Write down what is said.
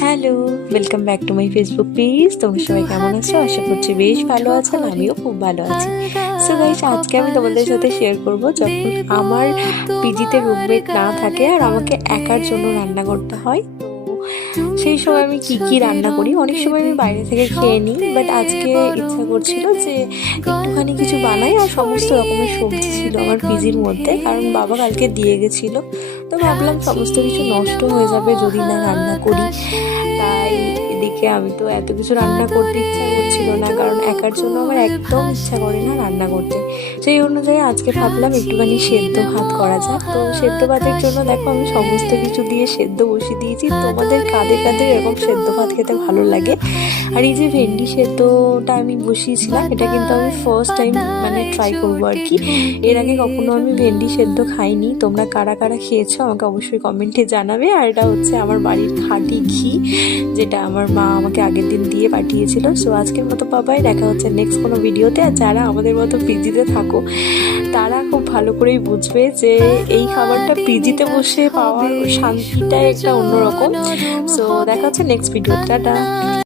Hello, welcome back to my Facebook page. তোমরা সবাই কেমন আছো? আশা করছি বেশ ভালো আছেন, আমিও খুব ভালো আছি। সো গাইস, আজকে আমি তোমাদের সাথে শেয়ার করব যখন আমার পিজিতে রুমমেট না থাকে আর আমাকে একার জন্য রান্না করতে হয়। তো সেই সময় আমি কি কি রান্না করি। অনেক সময় আমি বাইরে থেকে খেয়ে নিই, বাট আজকে ইচ্ছা করছিল যে একটুখানি কিছু বানাই। আর সমস্ত রকমের সবজি ছিল আমার পিজির মধ্যে, কারণ বাবা কালকে দিয়ে গেছিলো। তো ভাবলাম সমস্ত কিছু নষ্ট হয়ে যাবে যদি না রান্না করি। তাই এদিকে আমি তো এত কিছু রান্না করতে ইচ্ছা করছিল না, কারণ একার জন্য আমার একদম ইচ্ছা করে না রান্না করতে। সেই অনুযায়ী আজকে ভাবলাম একটুখানি সেদ্ধ ভাত করা যাক। তো সেদ্ধ ভাতের জন্য দেখো আমি সমস্ত কিছু দিয়ে সেদ্ধ বসিয়ে দিয়েছি। তোমাদের কাদের কাদের এরকম সেদ্ধ ভাত খেতে ভালো লাগে? আর এই যে ভেন্ডি সেদ্ধটা আমি বসিয়েছিলাম, এটা কিন্তু আমি ফার্স্ট টাইম মানে ট্রাই করবো আর কি। এর আগে কখনো আমি ভেন্ডি সেদ্ধ খাইনি। তোমরা কারা কারা খেয়েছো আমাকে অবশ্যই কমেন্টে জানাবে। আর এটা হচ্ছে আমার বাড়ির খাঁটি ঘি, যেটা আমার মা আমাকে আগের দিন দিয়ে পাঠিয়েছিল। সো আজকের মতো বাবাই, দেখা হচ্ছে নেক্সট কোনো ভিডিওতে। আর যারা আমাদের মতো পিজিতে থাকো তারা খুব ভালো করেই বুঝবে যে এই খাবারটা পিজিতে বসে পাওয়ার শান্তিটাই একটা অন্যরকম। সো দেখা হচ্ছে নেক্সট ভিডিও। টাটা।